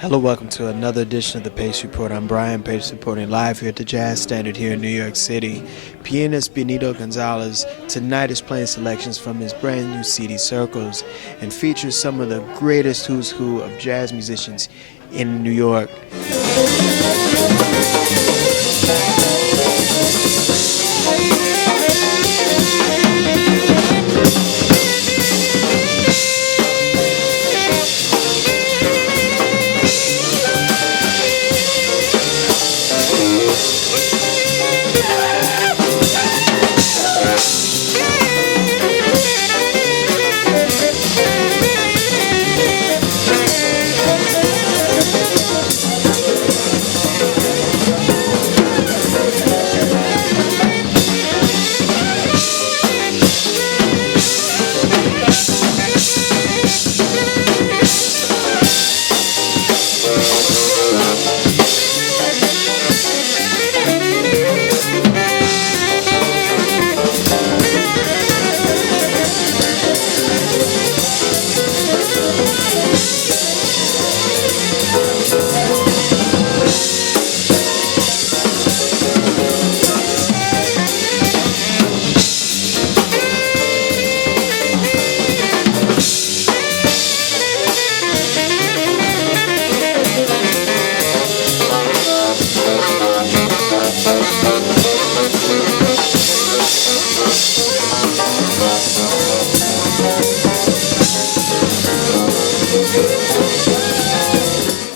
Hello, welcome to another edition of the Pace Report. I'm Brian Pace reporting live here at the Jazz Standard here in New York City. Pianist Benito Gonzalez tonight is playing selections from his brand new CD Circles and features some of the greatest who's who of jazz musicians in New York.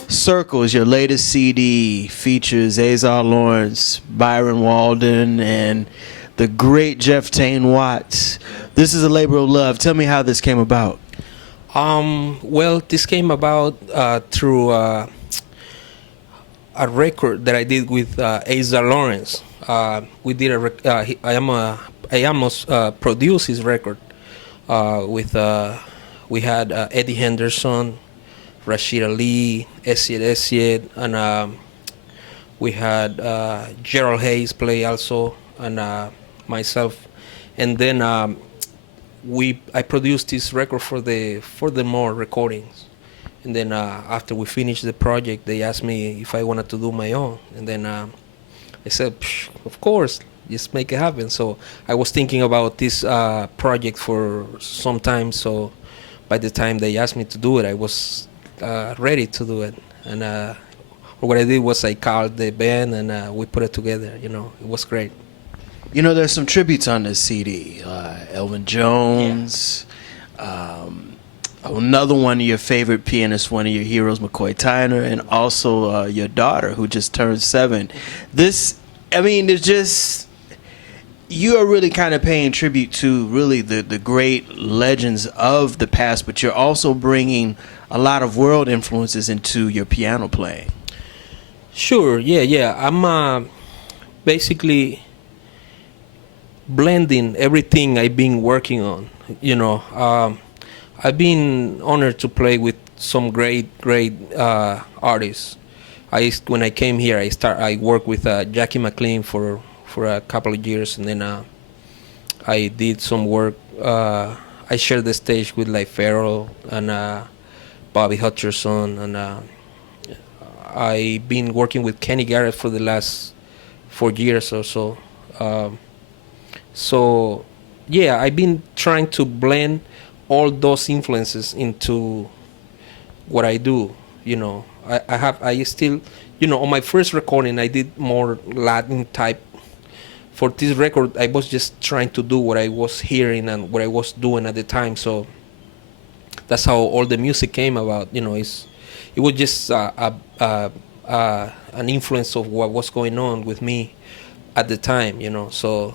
Circles, your latest CD, features Azar, Myron Walden, and the great Jeff Tain Watts. This is a labor of love. Tell me how this came about. Well, this came about through a record that I did with Azar Lawrence. We did I almost produced his record with we had Eddie Henderson, Rashid Ali, Esied, and we had Gerald Hayes play also, and myself. And then I produced this record for the more recordings. And then after we finished the project, they asked me if I wanted to do my own. And then I said, of course, just make it happen. So I was thinking about this project for some time. So by the time they asked me to do it, I was ready to do it. And what I did was I called the band and we put it together. You know, it was great. You know, there's some tributes on this CD. Elvin Jones, another one of your favorite pianists, one of your heroes, McCoy Tyner, and also your daughter who just turned 7. This, I mean, it's just, you are really kind of paying tribute to really the great legends of the past, but you're also bringing a lot of world influences into your piano playing. Sure, yeah. I'm basically blending everything I've been working on. You know, I've been honored to play with some great artists. When I came here, I worked with Jackie McLean for a couple of years, and then I did some work. I shared the stage with like Farrell and Bobby Hutcherson, and I've been working with Kenny Garrett for the last 4 years or so. So yeah, I've been trying to blend all those influences into what I do. You know, I still, you know, on my first recording I did more Latin type. For this record, I was just trying to do what I was hearing and what I was doing at the time. So that's how all the music came about. You know, it was just an influence of what was going on with me at the time. You know, so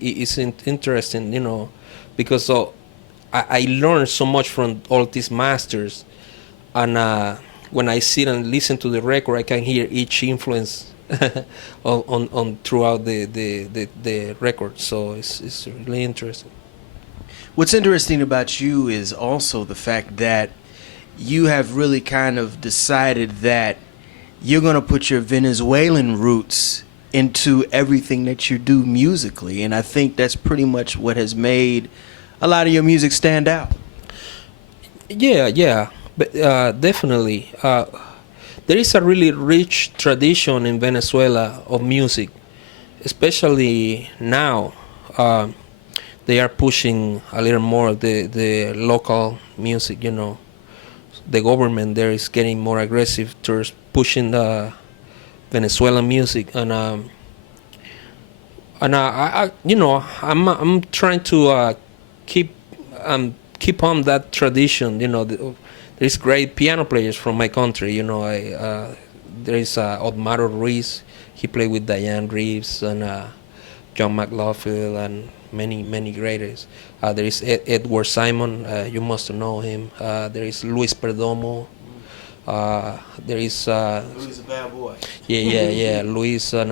it's interesting. You know, because I learned so much from all these masters, and when I sit and listen to the record, I can hear each influence on throughout the record. So it's really interesting. What's interesting about you is also the fact that you have really kind of decided that you're going to put your Venezuelan roots into everything that you do musically, and I think that's pretty much what has made a lot of your music stand out. Yeah. But definitely, there is a really rich tradition in Venezuela of music, especially now. Uh, they are pushing a little more the local music. The government there is getting more aggressive towards pushing the Venezuelan music, I'm trying to keep keep on that tradition. There's great piano players from my country. There is Osmaro Ruiz. He played with Diane Reeves and John McLaughlin and many greatest. There is Edward Simon. You must know him. There is Luis Perdomo. There is Louis a bad boy. yeah Luis, and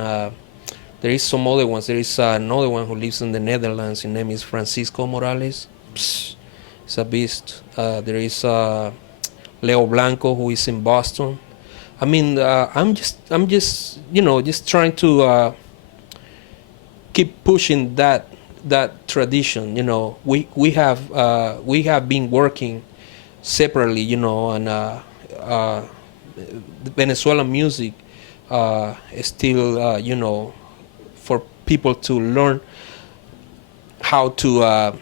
there is some other ones. There is another one who lives in the Netherlands. His name is Francisco Morales. Psst, he's a beast. There is Leo Blanco, who is in Boston. I mean, I'm just just trying to keep pushing that tradition. We have been working separately, and the Venezuelan music is still, for people to learn how to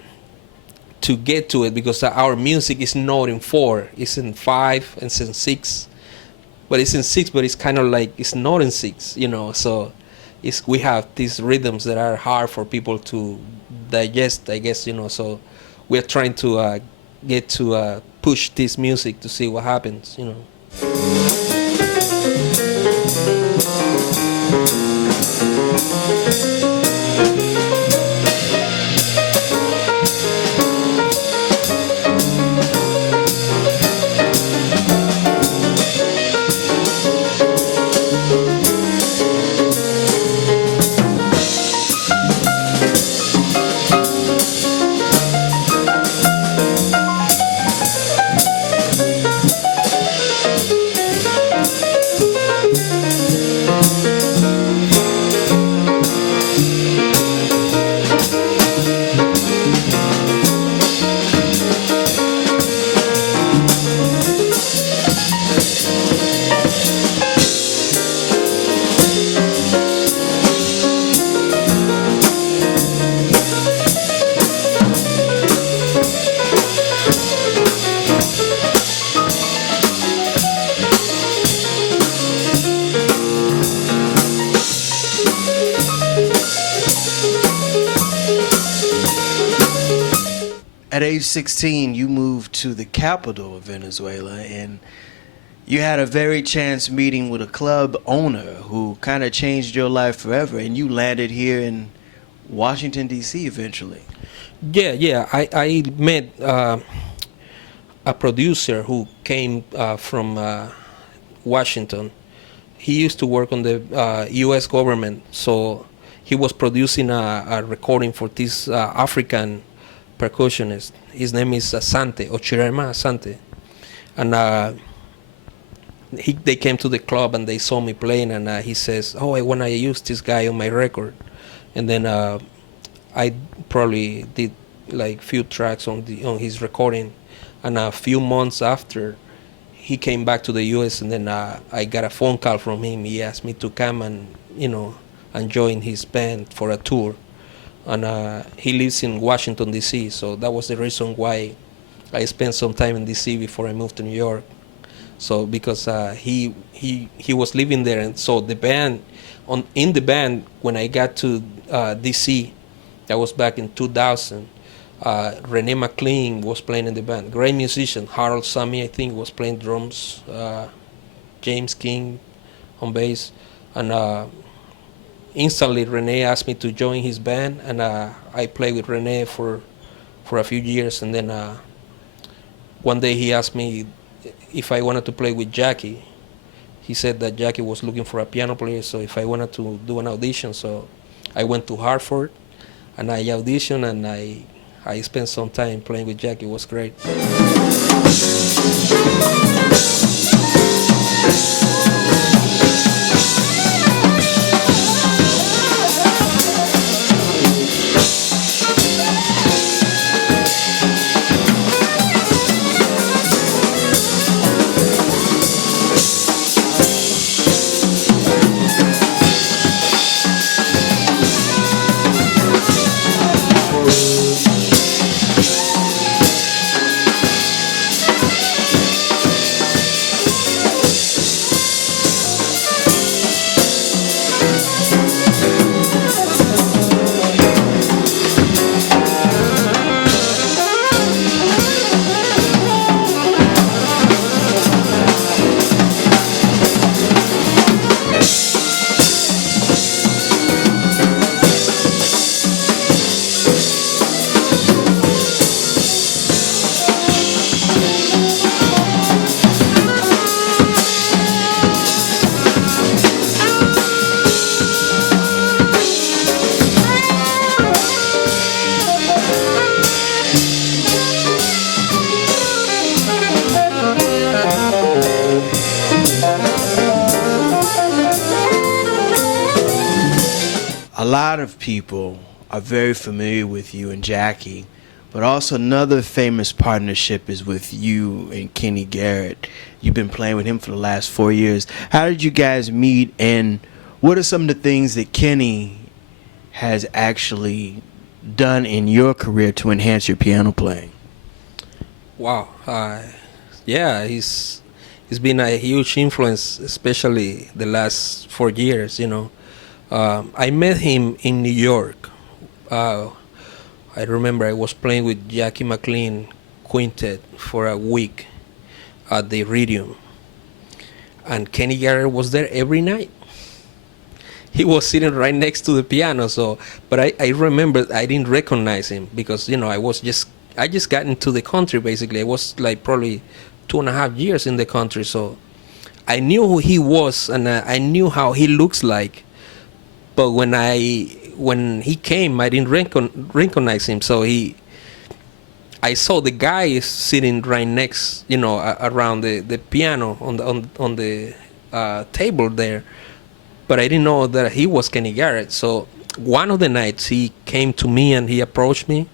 get to it, because our music is not in 4, it's in 5, and it's in 6, but it's in 6, but it's kind of like it's not in 6, so we have these rhythms that are hard for people to digest, I guess, so we're trying to get to push this music to see what happens. At age 16, you moved to the capital of Venezuela, and you had a very chance meeting with a club owner who kind of changed your life forever, and you landed here in Washington, D.C. eventually. Yeah. I met a producer who came from Washington. He used to work on the U.S. government, so he was producing a recording for this African percussionist. His name is Asante, Okyerema Asante, and they came to the club and they saw me playing, and he says, "Oh, I wanna use this guy on my record," and then I probably did like few tracks on his recording, and a few months after, he came back to the U.S. and then I got a phone call from him. He asked me to come and and join his band for a tour. And he lives in Washington, D.C., so that was the reason why I spent some time in D.C. before I moved to New York. So because he was living there, and so the band, in the band, when I got to D.C., that was back in 2000, Rene McLean was playing in the band. Great musician. Harold Sami, I think, was playing drums. James King on bass. And instantly Rene asked me to join his band, and I played with Rene for a few years, and then one day he asked me if I wanted to play with Jackie. He said that Jackie was looking for a piano player, so if I wanted to do an audition. So I went to Hartford and I auditioned, and I spent some time playing with Jackie. It was great. lot of people are very familiar with you and Jackie, but also another famous partnership is with you and Kenny Garrett. You've been playing with him for the last 4 years. How did you guys meet, and what are some of the things that Kenny has actually done in your career to enhance your piano playing? Wow. Yeah, he's been a huge influence, especially the last 4 years. I met him in New York. I remember I was playing with Jackie McLean quintet for a week at the Iridium, and Kenny Garrett was there every night. He was sitting right next to the piano. But I remember I didn't recognize him because I just got into the country basically. I was like probably 2.5 years in the country, so I knew who he was and I knew how he looks like. But when he came, I didn't recognize him. So I saw the guy sitting right next, around the piano on the table there. But I didn't know that he was Kenny Garrett. So one of the nights he came to me and he approached me.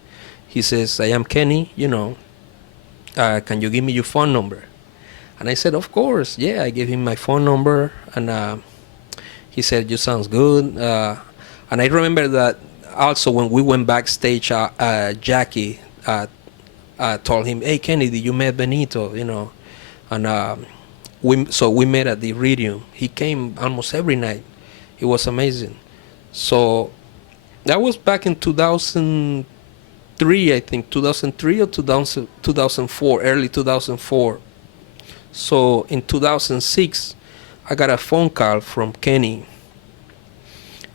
He says, "I am Kenny, can you give me your phone number?" And I said, "Of course." Yeah, I gave him my phone number, and he said, "You sounds good." And I remember that also when we went backstage, Jackie told him, "Hey, Kenny, did you met Benito?" And we met at the Iridium. He came almost every night. It was amazing. So that was back in 2003, I think, 2003 or 2004, early 2004. So in 2006, I got a phone call from Kenny.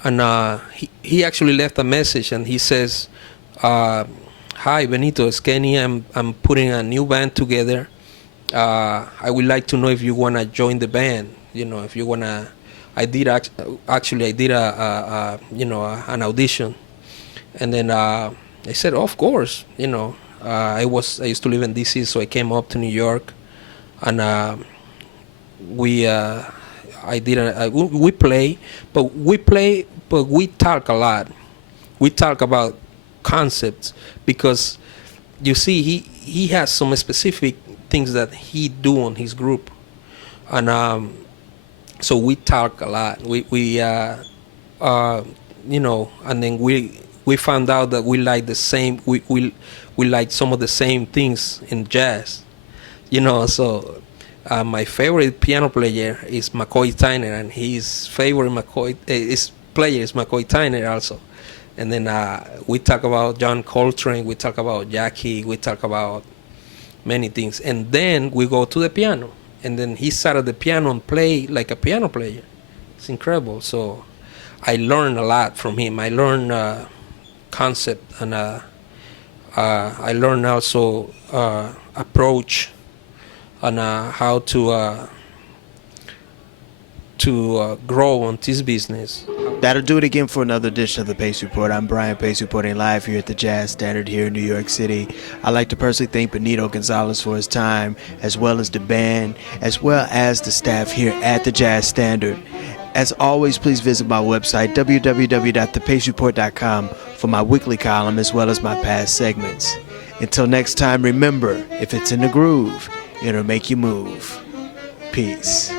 And he actually left a message, and he says, "Hi, Benito, it's Kenny. I'm putting a new band together. I would like to know if you want to join the band. If you want to." I did an audition. And then I said, "Of course." I used to live in D.C., so I came up to New York. And we play, but we talk a lot. We talk about concepts because you see he has some specific things that he do on his group, and so we talk a lot. And then we found out that we like the same. We like some of the same things in jazz, So my favorite piano player is McCoy Tyner, and his favorite player is McCoy Tyner also. And then we talk about John Coltrane, we talk about Jackie, we talk about many things. And then we go to the piano, and then he sat at the piano and play like a piano player. It's incredible. So I learned a lot from him. I learned concept, and I learned also approach, and how to grow on this business. That'll do it again for another edition of the Pace Report. I'm Brian Pace, reporting live here at the Jazz Standard here in New York City. I'd like to personally thank Benito Gonzalez for his time, as well as the band, as well as the staff here at the Jazz Standard. As always, please visit my website, www.thepacereport.com, for my weekly column as well as my past segments. Until next time, remember, if it's in the groove, it'll make you move. Peace.